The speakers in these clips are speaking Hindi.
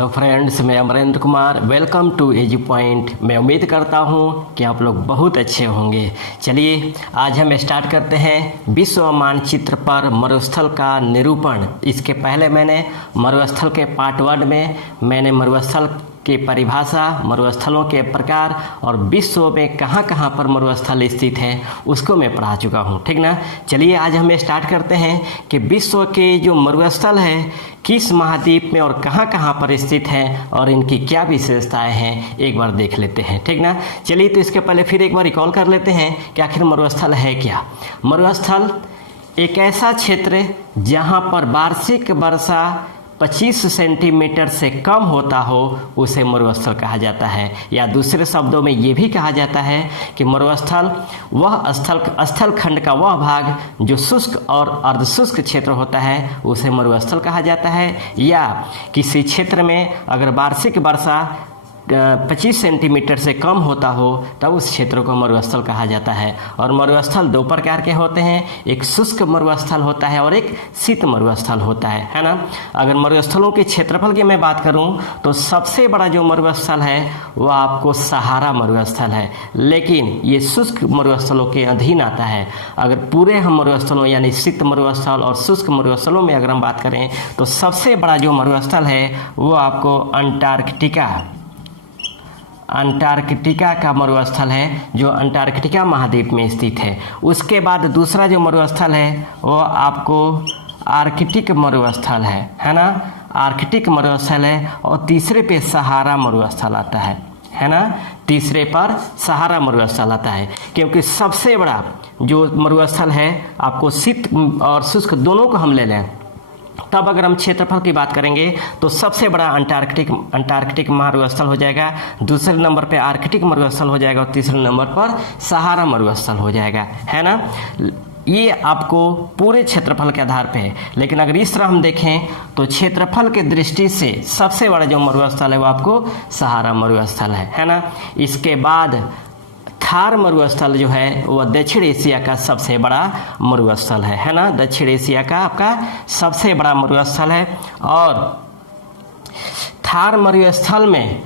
हेलो फ्रेंड्स, मैं Amarendra Kumar. Welcome to AG point. मैं उम्मीद करता हूं कि आप लोग बहुत अच्छे होंगे। चलिए आज हम स्टार्ट करते हैं विश्व मानचित्र पर मरुस्थल का निरूपण। इसके पहले मैंने मरुस्थल के पार्ट 1 में मैंने मरुस्थल की परिभाषा, मरुस्थलों के प्रकार और विश्व में कहाँ कहाँ पर मरुस्थल स्थित है उसको मैं पढ़ा चुका हूँ, ठीक ना। चलिए आज हम स्टार्ट करते हैं कि विश्व के जो मरुस्थल है किस महाद्वीप में और कहाँ कहाँ पर स्थित हैं और इनकी क्या विशेषताएं हैं एक बार देख लेते हैं, ठीक ना। चलिए तो इसके पहले फिर एक बार रिकॉल कर लेते हैं कि आखिर मरुस्थल है क्या। मरुस्थल एक ऐसा क्षेत्र जहाँ पर वार्षिक वर्षा 25 सेंटीमीटर से कम होता हो उसे मरुस्थल कहा जाता है, या दूसरे शब्दों में ये भी कहा जाता है कि मरुस्थल वह स्थल खंड का वह भाग जो शुष्क और अर्धशुष्क क्षेत्र होता है उसे मरुस्थल कहा जाता है, या किसी क्षेत्र में अगर वार्षिक वर्षा 25 सेंटीमीटर से कम होता हो तब उस क्षेत्र को मरुस्थल कहा जाता है। और मरुस्थल दो प्रकार के होते हैं, एक शुष्क मरुस्थल होता है और एक शीत मरुस्थल होता है ना। अगर मरुस्थलों के क्षेत्रफल की मैं बात करूं तो सबसे बड़ा जो मरुस्थल है वह आपको सहारा मरुस्थल है, लेकिन ये शुष्क मरुस्थलों के अधीन आता है। अगर पूरे हम मरुस्थलों यानी शीत मरुस्थल और शुष्क मरुस्थलों में अगर हम बात करें तो सबसे बड़ा जो मरुस्थल है वो आपको अंटार्कटिका का मरुस्थल है जो अंटार्कटिका महाद्वीप में स्थित है। उसके बाद दूसरा जो मरुस्थल है वो आपको आर्कटिक मरुस्थल है ना। आर्कटिक मरुस्थल है और तीसरे पे सहारा मरुस्थल आता है ना। तीसरे पर सहारा मरुस्थल आता है, क्योंकि सबसे बड़ा जो मरुस्थल है आपको शीत और शुष्क दोनों को हम ले लें तब अगर हम क्षेत्रफल की बात करेंगे तो सबसे बड़ा अंटार्कटिक मरुस्थल हो जाएगा, दूसरे नंबर पे आर्कटिक मरुस्थल हो जाएगा और तीसरे नंबर पर सहारा मरुस्थल हो जाएगा, है ना। ये आपको पूरे क्षेत्रफल के आधार पे है, लेकिन अगर इस तरह हम देखें तो क्षेत्रफल के दृष्टि से सबसे बड़ा जो मरुस्थल है वो आपको सहारा मरुस्थल है ना। इसके बाद थार मरुस्थल जो है वह दक्षिण एशिया का सबसे बड़ा मरुस्थल है ना। दक्षिण एशिया का आपका सबसे बड़ा मरुस्थल है और थार मरुस्थल में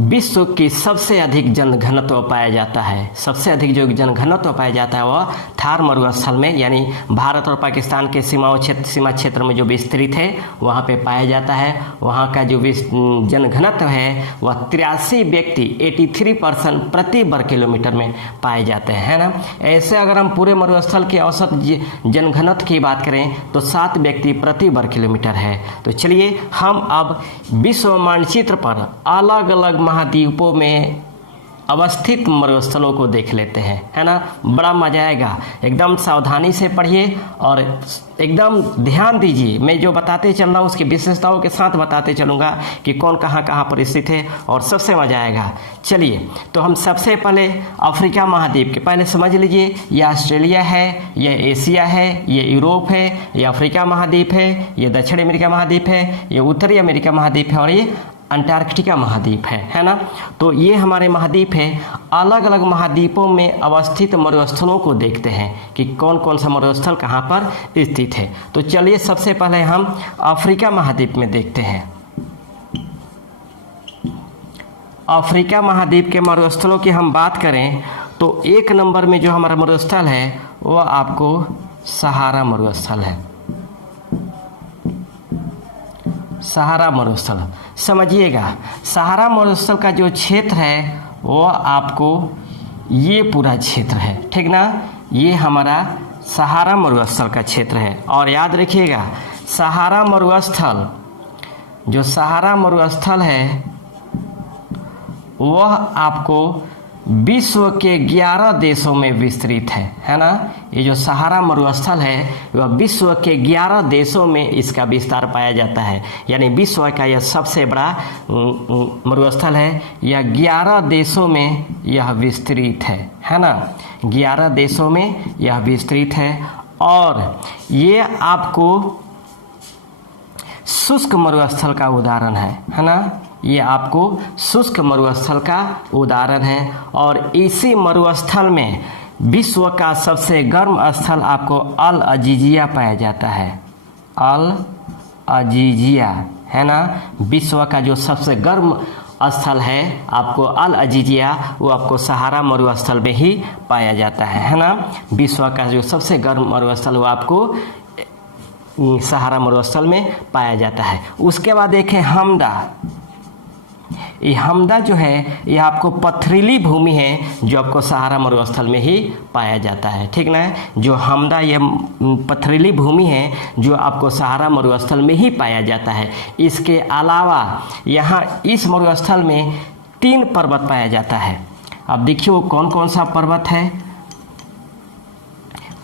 विश्व की सबसे अधिक जनघनत्व पाया जाता है। सबसे अधिक जो जनघनत्व पाया जाता है वह थार मरुस्थल में, यानी भारत और पाकिस्तान के सीमा क्षेत्र में जो विस्तृत है वहाँ पे पाया जाता है। वहाँ का जो जनघनत्व है वह 83 व्यक्ति 83% प्रति वर्ग किलोमीटर में पाए जाते हैं, है ना। ऐसे अगर हम पूरे मरुस्थल के औसत जनघनत्व की बात करें तो 7 व्यक्ति प्रति वर्ग किलोमीटर है। तो चलिए हम अब विश्व मानचित्र पर अलग अलग महाद्वीपों में अवस्थित मरुस्थलों को देख लेते हैं, है ना। बड़ा मजा आएगा, एकदम सावधानी से पढ़िए और एकदम ध्यान दीजिए। मैं जो बताते चल रहा हूँ उसकी विशेषताओं के साथ बताते चलूँगा कि कौन कहाँ कहाँ पर स्थित है और सबसे मजा आएगा। चलिए तो हम सबसे पहले अफ्रीका महाद्वीप के पहले समझ लीजिए, यह ऑस्ट्रेलिया है, यह एशिया है, ये यूरोप है, ये अफ्रीका महाद्वीप है, ये दक्षिण अमेरिका महाद्वीप है, ये उत्तरी अमेरिका महाद्वीप है और ये अंटार्कटिका महाद्वीप है ना। तो ये हमारे महाद्वीप है। अलग अलग महाद्वीपों में अवस्थित मरुस्थलों को देखते हैं कि कौन कौन सा मरुस्थल कहाँ पर स्थित है। तो चलिए सबसे पहले हम अफ्रीका महाद्वीप में देखते हैं। अफ्रीका महाद्वीप के मरुस्थलों की हम बात करें तो 1 नंबर में जो हमारा मरुस्थल है वह आपको सहारा मरुस्थल है। सहारा मरुस्थल समझिएगा, सहारा मरुस्थल का जो क्षेत्र है वो आपको ये पूरा क्षेत्र है, ठीक ना। ये हमारा सहारा मरुस्थल का क्षेत्र है। और याद रखिएगा सहारा मरुस्थल है वह आपको विश्व के 11 देशों में विस्तृत है ना। ये जो सहारा मरुस्थल है वह विश्व के 11 देशों में इसका विस्तार पाया जाता है, यानी विश्व का यह सबसे बड़ा मरुस्थल है। यह 11 देशों में यह विस्तृत है ना। 11 देशों में यह विस्तृत है और ये आपको शुष्क मरुस्थल का उदाहरण है ना। ये आपको शुष्क मरुस्थल का उदाहरण है और इसी मरुस्थल में विश्व का सबसे गर्म स्थल आपको अल अजीजिया पाया जाता है। अल अजीजिया है ना। विश्व का जो सबसे गर्म स्थल है आपको अल अजीजिया, वो आपको सहारा मरुस्थल में ही पाया जाता है ना। विश्व का जो सबसे गर्म मरुस्थल वो आपको सहारा मरुस्थल में पाया जाता है। उसके बाद देखें हमदा। ये हमदा जो है ये आपको पथरीली भूमि है जो आपको सहारा मरुस्थल में ही पाया जाता है, ठीक ना। जो हमदा ये पथरीली भूमि है जो आपको सहारा मरुस्थल में ही पाया जाता है। इसके अलावा यहाँ इस मरुस्थल में 3 पर्वत पाया जाता है। अब देखिए वो कौन कौन सा पर्वत है।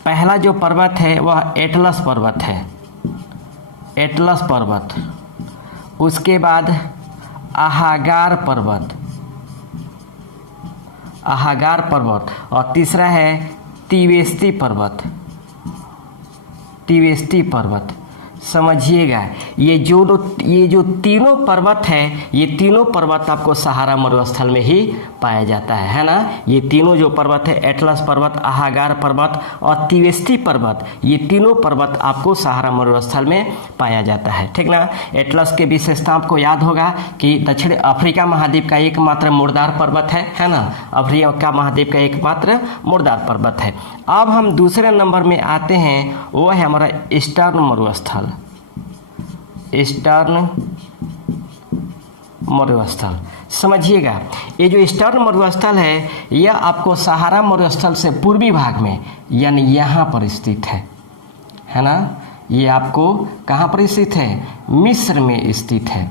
पहला जो पर्वत है वह एटलस पर्वत है, एटलस पर्वत। उसके बाद आहागार पर्वत, आहागार पर्वत। और तीसरा है तिवेस्ती पर्वत, तिवेस्ती पर्वत। समझिएगा ये जो तीनों पर्वत है, ये तीनों पर्वत आपको सहारा मरुस्थल में ही पाया जाता है ना। ये तीनों जो पर्वत है, एटलस पर्वत, आहागार पर्वत और तिवेस्ती पर्वत, ये तीनों पर्वत आपको सहारा मरुस्थल में पाया जाता है, ठीक ना। एटलस के विशेषता आपको याद होगा कि दक्षिण अफ्रीका महाद्वीप का एकमात्र मुर्दार पर्वत है ना। अफ्रीका महाद्वीप का एकमात्र मुर्दार पर्वत है। अब हम दूसरे नंबर में आते हैं, वो है हमारा ईस्टर्न मरुस्थल, ईस्टर्न मरुस्थल। समझिएगा ये जो ईस्टर्न मरुस्थल है यह आपको सहारा मरुस्थल से पूर्वी भाग में यानी यहाँ पर स्थित है ना। ये आपको कहाँ पर स्थित है? मिस्र में स्थित है।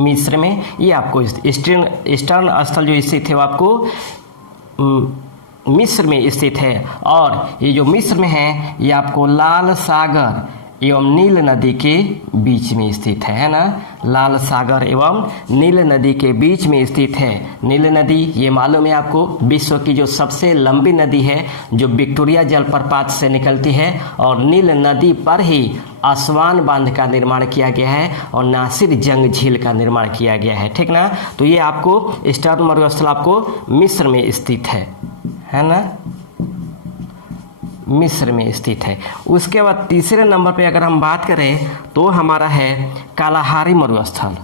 मिस्र में ये आपको ईस्टर्न स्थल जो स्थित है वो आपको मिस्र में स्थित है। और ये जो मिस्र में है ये आपको लाल सागर एवं नील नदी के बीच में स्थित है ना। लाल सागर एवं नील नदी के बीच में स्थित है। नील नदी ये मालूम है आपको विश्व की जो सबसे लंबी नदी है जो विक्टोरिया जलप्रपात से निकलती है। और नील नदी पर ही आसवान बांध का निर्माण किया गया है और नासिर जंग झील का निर्माण किया गया है, ठीक ना। तो ये आपको ईस्टर्न मरुस्थल आपको मिस्र में स्थित है ना, मिस्र में स्थित है। उसके बाद तीसरे नंबर पे अगर हम बात करें तो हमारा है कालाहारी मरुस्थल,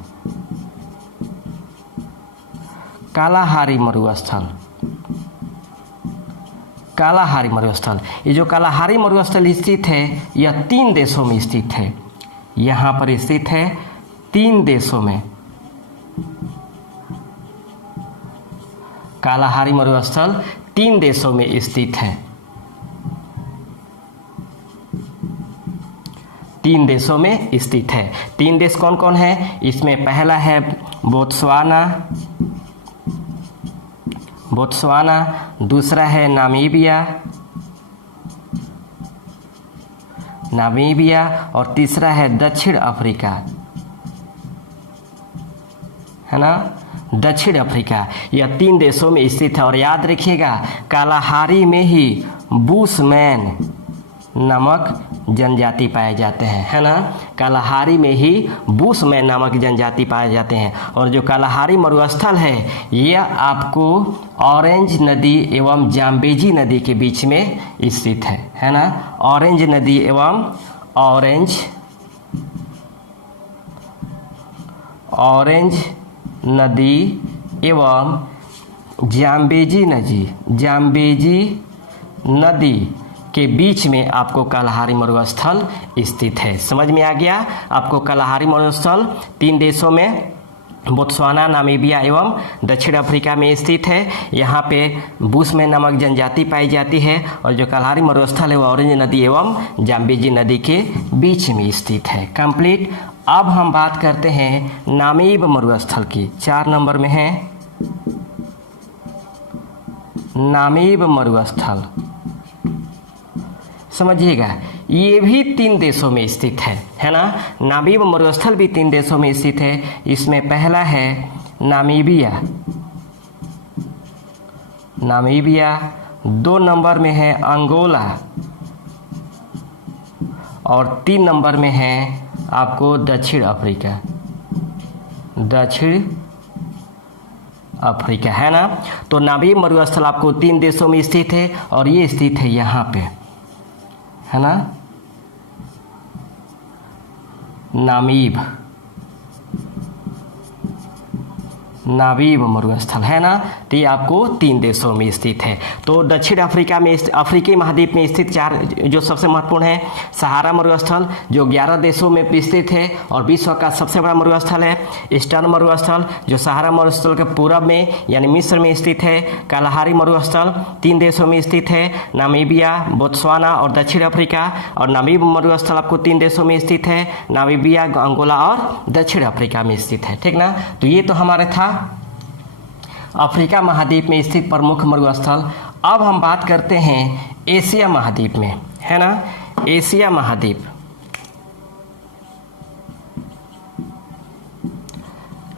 कालाहारी मरुस्थल, कालाहारी मरुस्थल। ये जो कालाहारी मरुस्थल स्थित है यह 3 देशों में स्थित है। यहाँ पर स्थित है 3 देशों में। कालाहारी मरुस्थल 3 देशों में स्थित है, 3 देशों में स्थित है। 3 देश कौन कौन है? इसमें पहला है बोत्सवाना, बोत्सवाना। दूसरा है नामीबिया, नामीबिया। और तीसरा है दक्षिण अफ्रीका, है ना, दक्षिण अफ्रीका। यह 3 देशों में स्थित है। और याद रखिएगा कालाहारी में ही बुशमैन नामक जनजाति पाए जाते हैं, है ना। कालाहारी में ही बुशमैन नामक जनजाति पाए जाते हैं। और जो कालाहारी मरुस्थल है यह आपको ऑरेंज नदी एवं जाम्बेजी नदी के बीच में स्थित है ना। ऑरेंज नदी एवं ऑरेंज नदी एवं जाम्बेजी नदी के बीच में आपको कालाहारी मरुस्थल स्थित है। समझ में आ गया आपको? कालाहारी मरुस्थल 3 देशों में बोत्सवाना, नामीबिया एवं दक्षिण अफ्रीका में स्थित है। यहाँ पे बुशमैन नामक जनजाति पाई जाती है। और जो कालाहारी मरुस्थल है वो ऑरेंज नदी एवं जाम्बेजी नदी के बीच में स्थित है। कंप्लीट। अब हम बात करते हैं नामीब मरुस्थल की। 4 नंबर में है नामीब मरुस्थल। समझिएगा ये भी 3 देशों में स्थित है ना। नामीब मरुस्थल भी 3 देशों में स्थित है। इसमें पहला है नामीबिया, नामीबिया। 2 नंबर में है अंगोला और 3 नंबर में है आपको दक्षिण अफ्रीका, दक्षिण अफ्रीका, है ना। तो नामीब मरुस्थल आपको 3 देशों में स्थित है और ये स्थित है यहाँ पे, है ना। नामीब मरुस्थल है ना। तो ये आपको 3 देशों में स्थित है। तो दक्षिण अफ्रीका में, अफ्रीकी महाद्वीप में स्थित 4 जो सबसे महत्वपूर्ण है, सहारा मरुस्थल जो 11 देशों में स्थित है और विश्व का सबसे बड़ा मरुस्थल है। ईस्टर्न मरुस्थल जो सहारा मरुस्थल के पूरब में यानी मिस्र में स्थित है। कालाहारी मरुस्थल 3 देशों में स्थित है, नामीबिया, बोत्सवाना और दक्षिण अफ्रीका। और नामीब मरुस्थल आपको 3 देशों में स्थित है, नामीबिया, अंगोला और दक्षिण अफ्रीका में स्थित है। ठीक ना। तो ये तो हमारे था अफ्रीका महाद्वीप में स्थित प्रमुख मरुस्थल। अब हम बात करते हैं एशिया महाद्वीप में, है ना। एशिया महाद्वीप,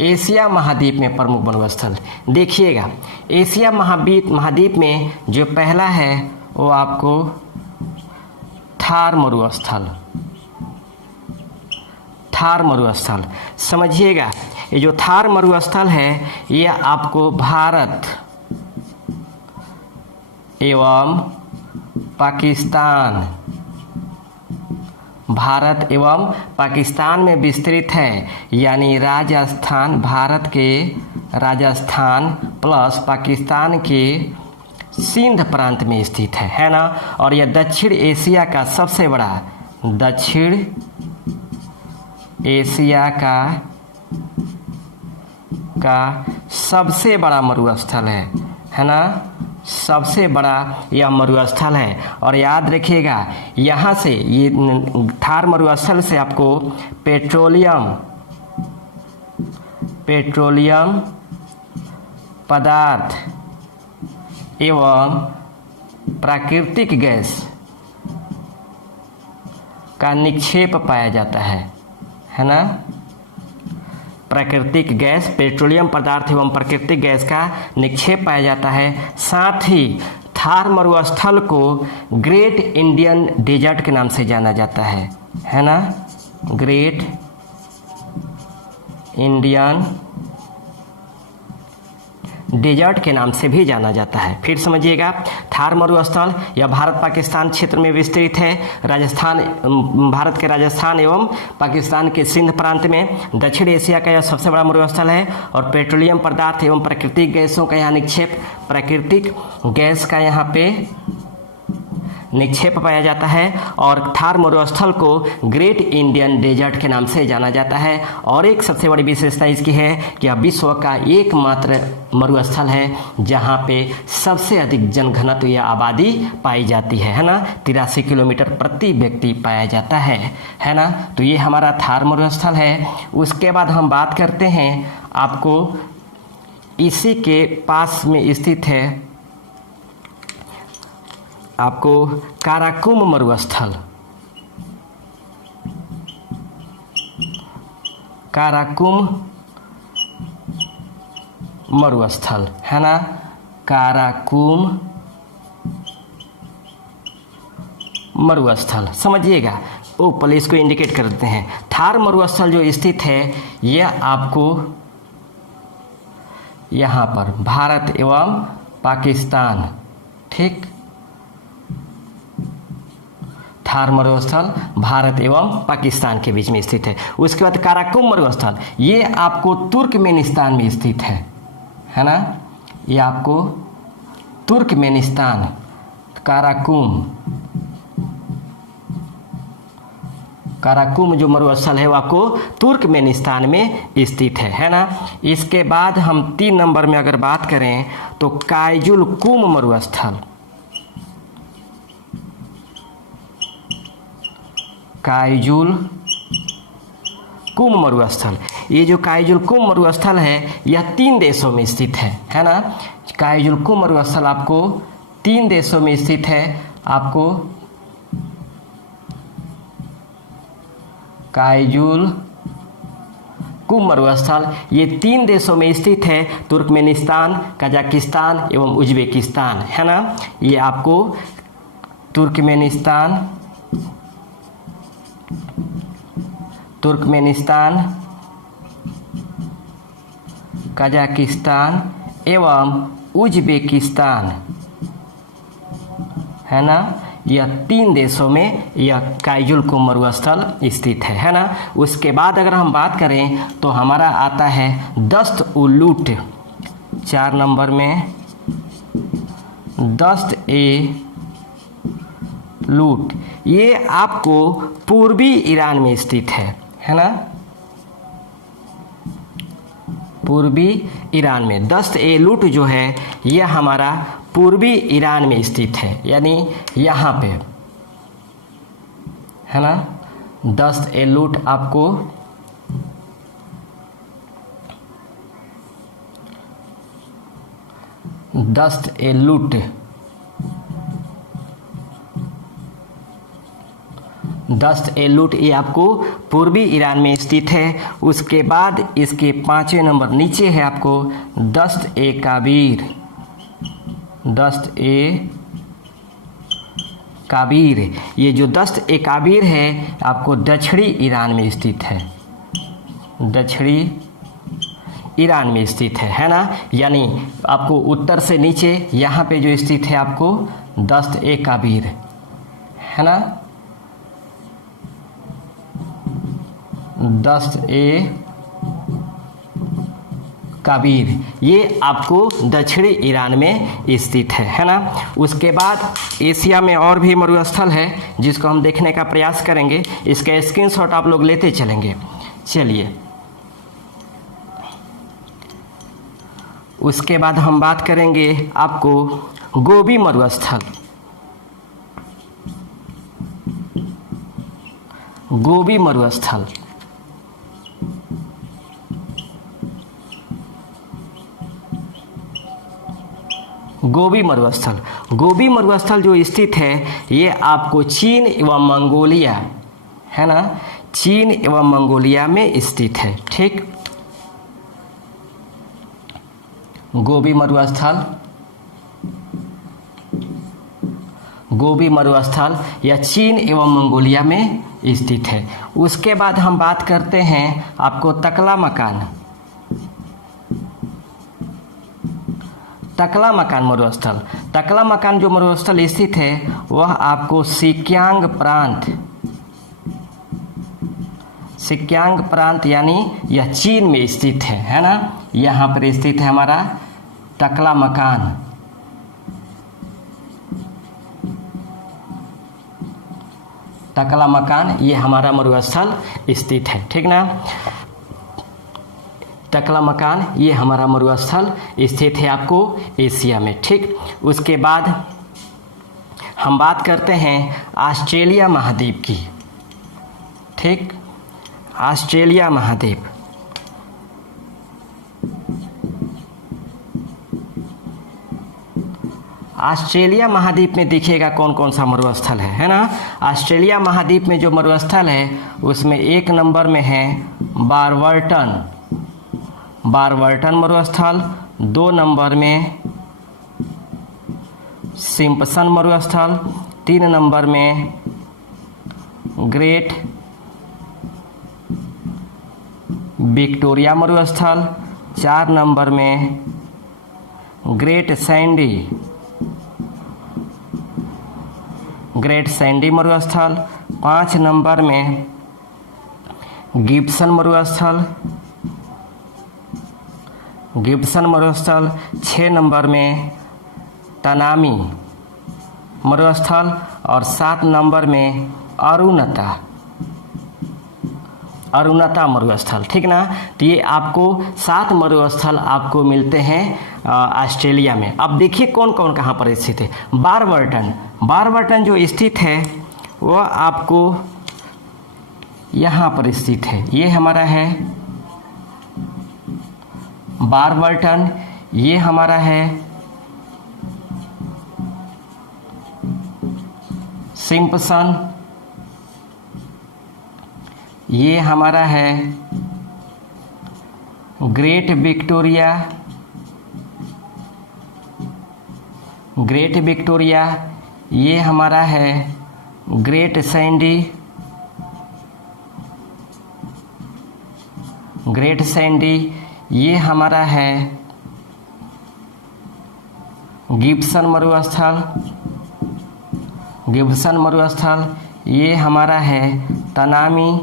एशिया महाद्वीप में प्रमुख मरुस्थल देखिएगा। एशिया महाद्वीप में जो पहला है वो आपको थार मरुस्थल, थार मरुस्थल समझिएगा। ये जो थार मरुस्थल है ये आपको भारत एवं पाकिस्तान में विस्तृत है। यानी राजस्थान, भारत के राजस्थान प्लस पाकिस्तान के सिंध प्रांत में स्थित है ना। और यह दक्षिण एशिया का सबसे बड़ा, दक्षिण एशिया का सबसे बड़ा मरुस्थल है ना। सबसे बड़ा यह मरुस्थल है। और याद रखिएगा यहाँ से, ये थार मरुस्थल से आपको पेट्रोलियम पदार्थ एवं प्राकृतिक गैस का निक्षेप पाया जाता है ना। प्राकृतिक गैस, पेट्रोलियम पदार्थ एवं प्राकृतिक गैस का निक्षेप पाया जाता है। साथ ही थार मरुस्थल को ग्रेट इंडियन डेजर्ट के नाम से जाना जाता है ना। ग्रेट इंडियन डेजर्ट के नाम से भी जाना जाता है। फिर समझिएगा, थार मरुस्थल यह भारत पाकिस्तान क्षेत्र में विस्तृत है। राजस्थान, भारत के राजस्थान एवं पाकिस्तान के सिंध प्रांत में। दक्षिण एशिया का यह सबसे बड़ा मरुस्थल है। और पेट्रोलियम पदार्थ एवं प्राकृतिक गैसों का यहाँ निक्षेप, प्राकृतिक गैस का यहाँ पे निक्षेप पाया जाता है। और थार मरुस्थल को ग्रेट इंडियन डेजर्ट के नाम से जाना जाता है। और एक सबसे बड़ी विशेषता इसकी है कि यह विश्व का एकमात्र मरुस्थल है जहाँ पे सबसे अधिक जनघनत्व या आबादी पाई जाती है ना। 83 किलोमीटर प्रति व्यक्ति पाया जाता है ना। तो ये हमारा थार मरुस्थल है। उसके बाद हम बात करते हैं, आपको इसी के पास में स्थित है आपको काराकुम मरुस्थल। काराकुम मरुस्थल है ना। काराकुम मरुस्थल समझिएगा। ओ पहले इसको इंडिकेट कर देते हैं। थार मरुस्थल जो स्थित है यह आपको यहाँ पर भारत एवं पाकिस्तान, ठीक, थार मरुस्थल भारत एवं पाकिस्तान के बीच में स्थित है। उसके बाद काराकुम मरुस्थल ये आपको तुर्कमेनिस्तान में स्थित है ना। ये आपको तुर्कमेनिस्तान, काराकुम जो मरुस्थल है वो आपको तुर्कमेनिस्तान में स्थित है ना। इसके बाद हम 3 नंबर में अगर बात करें तो काइजुल कुम मरुस्थल, काइजुल कुम मरुस्थल। ये जो काइजुल कुम मरुस्थल है यह 3 देशों में स्थित है ना। काइजुल कुम मरुस्थल आपको 3 देशों में स्थित है। आपको काइजुल कुम मरुस्थल ये 3 देशों में स्थित है, तुर्कमेनिस्तान, कजाकिस्तान एवं उज्बेकिस्तान है ना। ये आपको तुर्कमेनिस्तान, कजाकिस्तान एवं उज्बेकिस्तान है ना। यह 3 देशों में यह काइजुलकुम मरुस्थल स्थित है ना। उसके बाद अगर हम बात करें तो हमारा आता है दस्त उलूट, 4 नंबर में दस्त ए लूट। ये आपको पूर्वी ईरान में स्थित है ना, पूर्वी ईरान में। दस्त ए लूट जो है यह हमारा पूर्वी ईरान में स्थित है, यानी यहाँ पे है ना। दस्त ए लूट आपको दस्त ए लूट दस्त ए लूट ये आपको पूर्वी ईरान में स्थित है। उसके बाद इसके 5वें नंबर नीचे है आपको दस्त ए काबीर। दस्त ए काबीर, ये जो दस्त ए काबीर है आपको दक्षिणी ईरान में स्थित है, दक्षिणी ईरान में स्थित है ना। यानी आपको उत्तर से नीचे यहाँ पे जो स्थित है आपको दस्त ए काबीर है ना, दस्त ए काबीर, ये आपको दक्षिणी ईरान में स्थित है ना। उसके बाद एशिया में और भी मरुस्थल है जिसको हम देखने का प्रयास करेंगे, इसका स्क्रीनशॉट आप लोग लेते चलेंगे। चलिए, उसके बाद हम बात करेंगे आपको गोबी मरुस्थल। गोबी मरुस्थल, गोबी मरुस्थल, गोबी मरुस्थल जो स्थित है ये आपको चीन एवं मंगोलिया है ना, चीन एवं मंगोलिया में स्थित है। ठीक, गोबी मरुस्थल, गोबी मरुस्थल यह चीन एवं मंगोलिया में स्थित है। उसके बाद हम बात करते हैं आपको तकला मकान। तकला मकान मरुस्थल, तकला मकान जो मरुस्थल स्थित है वह आपको सिक्यांग प्रांत, सिक्यांग प्रांत यानी यह चीन में स्थित है ना। यहाँ पर स्थित है हमारा तकला मकान। तकला मकान ये हमारा मरुस्थल स्थित है, ठीक ना। तकला मकान ये हमारा मरुस्थल स्थित है आपको एशिया में। ठीक, उसके बाद हम बात करते हैं ऑस्ट्रेलिया महाद्वीप की। ठीक, ऑस्ट्रेलिया महाद्वीप, ऑस्ट्रेलिया महाद्वीप में देखिएगा कौन कौन सा मरुस्थल है ना। ऑस्ट्रेलिया महाद्वीप में जो मरुस्थल है उसमें 1 नंबर में है बारवरटन, बारवरटन मरुस्थल। 2 नंबर में सिम्पसन मरुस्थल। 3 नंबर में ग्रेट विक्टोरिया मरुस्थल। 4 नंबर में ग्रेट सैंडी, ग्रेट सैंडी मरुस्थल। 5 नंबर में गिब्सन मरुस्थल, गिब्सन मरुस्थल। 6 नंबर में तनामी मरुस्थल और 7 नंबर में अरुणता, अरुणता मरुस्थल। ठीक ना, तो ये आपको 7 मरुस्थल आपको मिलते हैं ऑस्ट्रेलिया में। अब देखिए कौन कौन कहाँ पर स्थित है। बारवरटन, बारवरटन जो स्थित है वह आपको यहाँ पर स्थित है, ये हमारा है बारवरटन। ये हमारा है सिम्पसन, ये हमारा है ग्रेट विक्टोरिया, ग्रेट विक्टोरिया। ये हमारा है ग्रेट सैंडी, ग्रेट सैंडी। ये हमारा है गिब्सन मरुस्थल, गिब्सन मरुस्थल, ये हमारा है तनामी,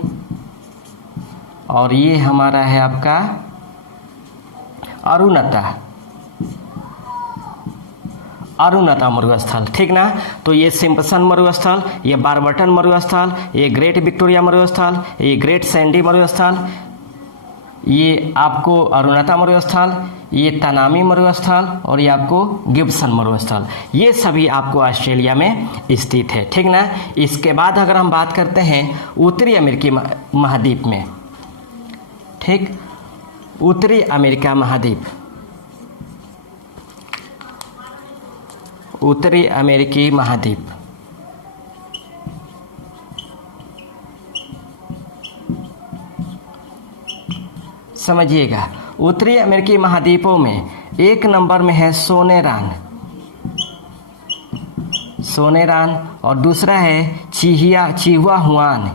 और ये हमारा है आपका अरुणता मरुस्थल, ठीक ना। तो ये सिम्पसन मरुस्थल, ये बारबटन मरुस्थल, ये ग्रेट विक्टोरिया मरुस्थल, ये ग्रेट सैंडी मरुस्थल, ये आपको अरुणता मरुस्थल, ये तनामी मरुस्थल, और ये आपको गिब्सन मरुस्थल, ये सभी आपको ऑस्ट्रेलिया में स्थित है, ठीक ना। इसके बाद अगर हम बात करते हैं उत्तरी अमेरिकी महाद्वीप में, ठीक, उत्तरी अमेरिका महाद्वीप, उत्तरी अमेरिकी महाद्वीप, समझिएगा, उत्तरी अमेरिकी महाद्वीपों में एक नंबर में है सोनेरान, और दूसरा है चिहुआहुआन,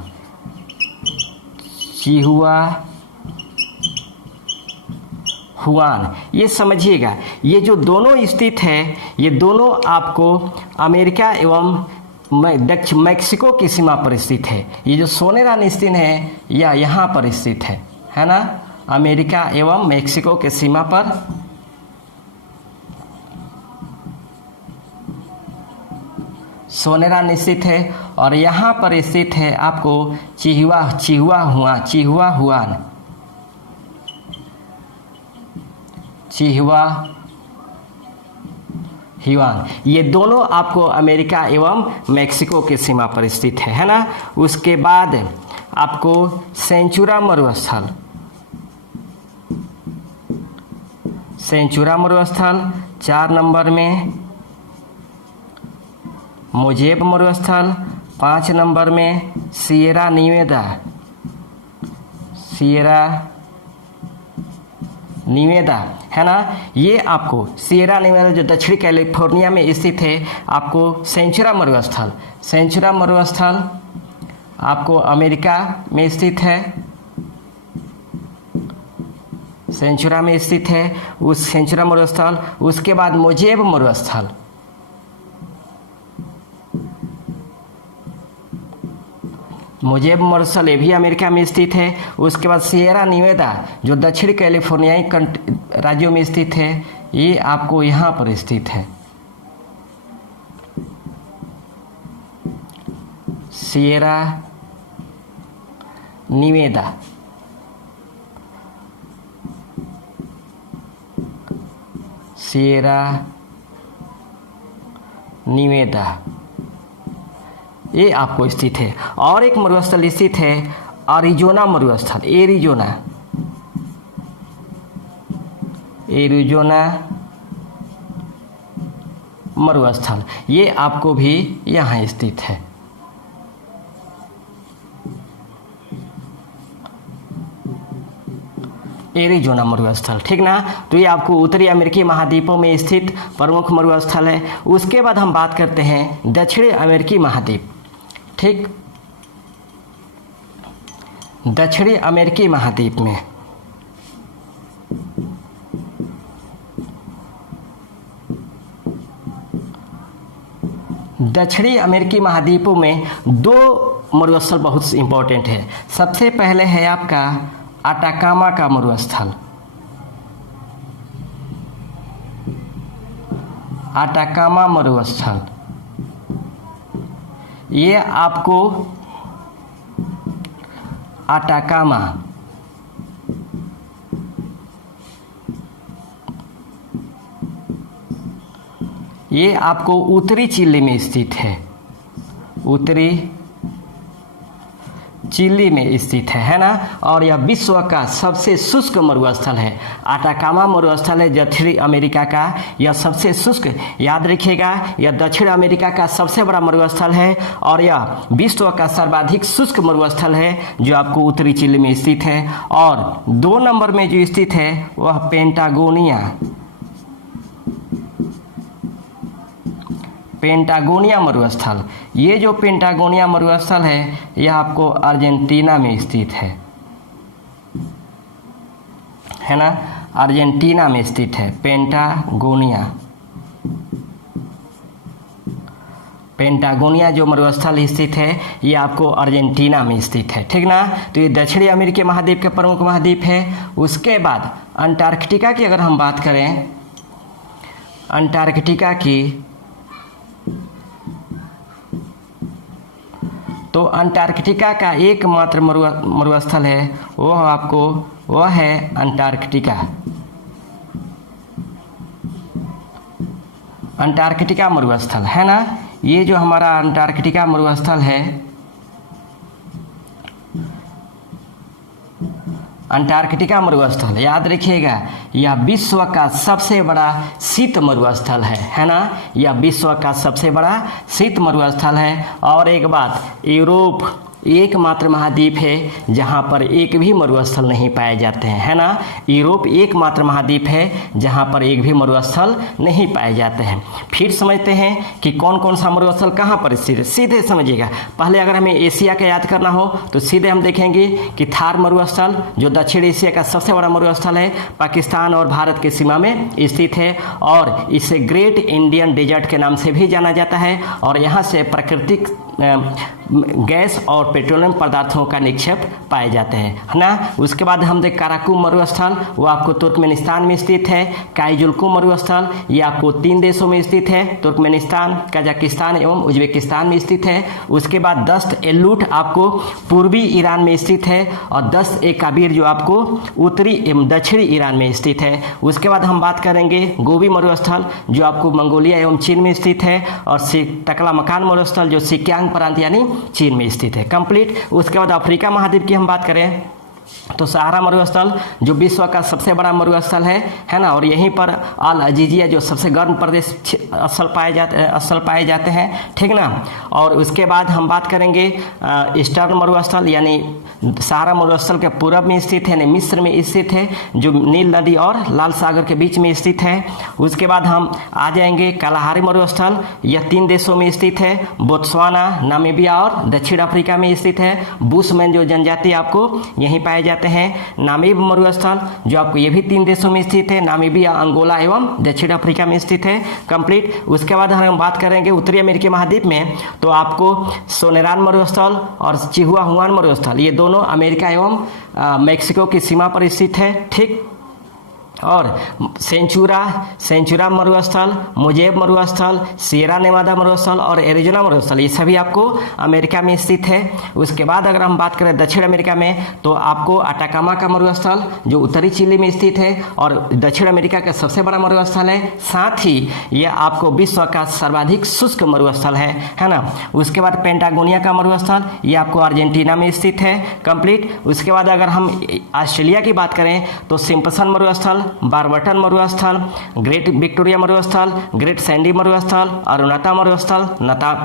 ये समझिएगा। ये जो दोनों स्थित है, ये दोनों आपको अमेरिका एवं दक्षिण मैक्सिको की सीमा पर स्थित है। ये जो सोनेरान स्थित है या यहाँ पर स्थित है ना, अमेरिका एवं मैक्सिको के सीमा पर। सोनेरान स्थित है, और यहाँ पर स्थित है आपको चिहुआहुआन, ये दोनों आपको अमेरिका एवं मैक्सिको की सीमा पर स्थित है ना। उसके बाद आपको सेंचुरा मरुस्थल 4 नंबर में, मोजेब मरुस्थल 5 नंबर में, सिएरा निवेदा है ना। ये आपको सिएरा निवेदा जो दक्षिणी कैलिफोर्निया में स्थित है, आपको सेंचुरा मरुस्थल आपको अमेरिका में स्थित है, सेंचुरा में स्थित है उस सेंचुरा मरुस्थल। उसके बाद मोजेब मरुस्थल, ये भी अमेरिका में स्थित है। उसके बाद सिएरा निवेदा जो दक्षिणी कैलिफोर्नियाई राज्यों में स्थित है, ये आपको यहाँ पर स्थित है, सिएरा निवेदा। ये आपको स्थित है। और एक मरुस्थल स्थित है एरिजोना मरुस्थल, ये आपको भी यहाँ स्थित है। एरिजोना मरुस्थल, ठीक ना। तो ये आपको उत्तरी अमेरिकी महाद्वीपों में स्थित प्रमुख मरुस्थल है। उसके बाद हम बात करते हैं दक्षिणी अमेरिकी महाद्वीप, ठीक। दक्षिणी अमेरिकी महाद्वीप में दक्षिणी अमेरिकी महाद्वीपों में 2 मरुस्थल बहुत इंपॉर्टेंट है। सबसे पहले है आपका अटाकामा का मरुस्थल, ये आपको अटाकामा, ये आपको उत्तरी चिली में स्थित है, उत्तरी चिली में स्थित है ना। और यह विश्व का सबसे शुष्क मरुस्थल है। अटाकामा मरुस्थल है दक्षिणी अमेरिका का, यह सबसे शुष्क, याद रखिएगा, यह दक्षिण अमेरिका का सबसे बड़ा मरुस्थल है और यह विश्व का सर्वाधिक शुष्क मरुस्थल है जो आपको उत्तरी चिली में स्थित है। और 2 नंबर में जो स्थित है वह पेंटागोनिया मरुस्थल। ये जो पेंटागोनिया मरुस्थल है यह आपको अर्जेंटीना में स्थित है ना, अर्जेंटीना में स्थित है पेंटागोनिया जो मरुस्थल स्थित है ये आपको अर्जेंटीना में स्थित है, ठीक ना। तो ये दक्षिणी अमेरिकी महाद्वीप के प्रमुख महाद्वीप है। उसके बाद अंटार्कटिका की अगर हम बात करें, अंटार्कटिका की, तो अंटार्कटिका का एकमात्र मरुस्थल है वह है अंटार्कटिका। अंटार्कटिका मरुस्थल है ना, ये जो हमारा अंटार्कटिका मरुस्थल है, अंटार्कटिका मरुस्थल याद रखिएगा, यह विश्व का सबसे बड़ा शीत मरुस्थल है ना। यह विश्व का सबसे बड़ा शीत मरुस्थल है। और एक बात, यूरोप एकमात्र महाद्वीप है जहाँ पर एक भी मरुस्थल नहीं पाए जाते हैं, है ना। यूरोप एकमात्र महाद्वीप है जहाँ पर एक भी मरुस्थल नहीं पाए जाते हैं। फिर समझते हैं कि कौन कौन सा मरुस्थल कहाँ पर स्थित है। सीधे समझिएगा, पहले अगर हमें एशिया का याद करना हो तो सीधे हम देखेंगे कि थार मरुस्थल जो दक्षिण एशिया का सबसे बड़ा मरुस्थल है, पाकिस्तान और भारत की सीमा में स्थित है और इसे ग्रेट इंडियन डेजर्ट के नाम से भी जाना जाता है। और यहाँ से प्राकृतिक गैस और पेट्रोलियम पदार्थों का निक्षेप पाए जाते हैं, है ना। उसके बाद हम देख काराकुम मरुस्थल, वो आपको तुर्कमेनिस्तान में स्थित है। काइजुलकुम मरुस्थल ये आपको 3 देशों में स्थित है, तुर्कमेनिस्तान, कजाकिस्तान एवं उज्बेकिस्तान में स्थित है। उसके बाद दस्त एलूट आपको पूर्वी ईरान में स्थित है और दस्त ए काबिर जो आपको उत्तरी एवं दक्षिणी ईरान में स्थित है। उसके बाद हम बात करेंगे गोबी मरुस्थल जो आपको मंगोलिया एवं चीन में स्थित है और टकला मकान मरुस्थल जो सिक्यांग प्रांत यानी चीन में स्थित है। कंप्लीट। उसके बाद अफ्रीका महाद्वीप की हम बात करें तो सहारा मरुस्थल जो विश्व का सबसे बड़ा मरुस्थल है ना। और यहीं पर अल अजीजिया जो सबसे गर्म प्रदेश स्थल पाए जाते हैं, ठीक ना। और उसके बाद हम बात करेंगे ईस्टर्न मरुस्थल यानी सहारा मरुस्थल के पूर्व में स्थित है, मिस्र में स्थित है, जो नील नदी और लाल सागर के बीच में स्थित है। उसके बाद हम आ जाएंगे कालाहारी मरुस्थल, यह 3 देशों में स्थित है, बोत्सवाना, नामीबिया और दक्षिण अफ्रीका में स्थित है। बुशमैन जो जनजाति आपको यहीं पाए जाते हैं। नामीब मरुस्थल जो आपको ये भी 3 देशों में स्थित है, नामीबिया, अंगोला एवं दक्षिण अफ्रीका में स्थित है। कंप्लीट। उसके बाद हम बात करेंगे उत्तरी अमेरिकी महाद्वीप में तो आपको सोनेरान मरुस्थल और चिहुआहुआन मरुस्थल ये दोनों अमेरिका एवं मेक्सिको की सीमा पर स्थित है, ठीक। और सेंचुरा मरुस्थल, मुजेब मरुस्थल, सियरा नेवादा मरुस्थल और एरिजोना मरुस्थल ये सभी आपको अमेरिका में स्थित है। उसके बाद अगर हम बात करें दक्षिण अमेरिका में तो आपको अटाकामा का मरुस्थल जो उत्तरी चिली में स्थित है और दक्षिण अमेरिका का सबसे बड़ा मरुस्थल है। साथ ही यह आपको विश्व का सर्वाधिक शुष्क मरुस्थल है ना। उसके बाद पेंटागोनिया का मरुस्थल ये आपको अर्जेंटीना में स्थित है। कंप्लीट। उसके बाद अगर हम ऑस्ट्रेलिया की बात करें तो सिम्पसन मरुस्थल, बारबटन मरुस्थल, ग्रेट विक्टोरिया मरुस्थल, ग्रेट सैंडी मरुस्थल, अरुणाता मरुस्थल,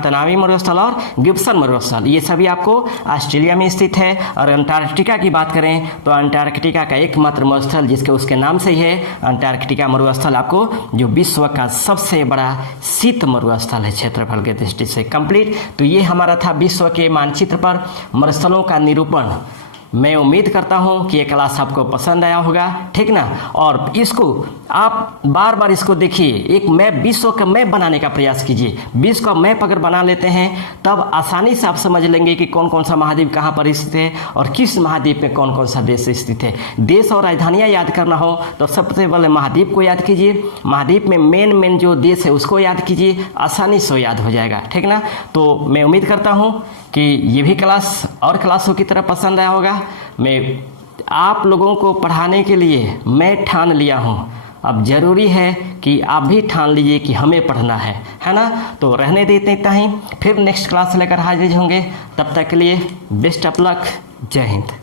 तनावी मरुस्थल और गिब्सन मरुस्थल ये सभी आपको ऑस्ट्रेलिया में स्थित है। और अंटार्कटिका की बात करें तो अंटार्कटिका का एकमात्र मरुस्थल जिसके उसके नाम से ही है अंटार्कटिका मरुस्थल आपको जो विश्व का सबसे बड़ा शीत मरुस्थल है क्षेत्रफल के दृष्टि से। कंप्लीट। तो ये हमारा था विश्व के मानचित्र पर मरुस्थलों का निरूपण। मैं उम्मीद करता हूँ कि ये क्लास आपको पसंद आया होगा, ठीक ना। और इसको आप बार बार इसको देखिए, एक मैप, विश्व का मैप बनाने का प्रयास कीजिए। विश्व का मैप अगर बना लेते हैं तब आसानी से आप समझ लेंगे कि कौन कौन सा महाद्वीप कहाँ पर स्थित है और किस महाद्वीप में कौन कौन सा देश स्थित है। देश और राजधानियाँ याद करना हो तो सबसे पहले महाद्वीप को याद कीजिए, महाद्वीप में मेन जो देश है उसको याद कीजिए, आसानी से याद हो जाएगा, ठीक ना। तो मैं उम्मीद करता हूँ कि ये भी क्लास और क्लासों की तरह पसंद आया होगा। मैं आप लोगों को पढ़ाने के लिए मैं ठान लिया हूँ, अब ज़रूरी है कि आप भी ठान लीजिए कि हमें पढ़ना है ना। तो रहने देते इतना ही, फिर नेक्स्ट क्लास लेकर हाजिर होंगे। तब तक के लिए बेस्ट ऑफ लक, जय हिंद।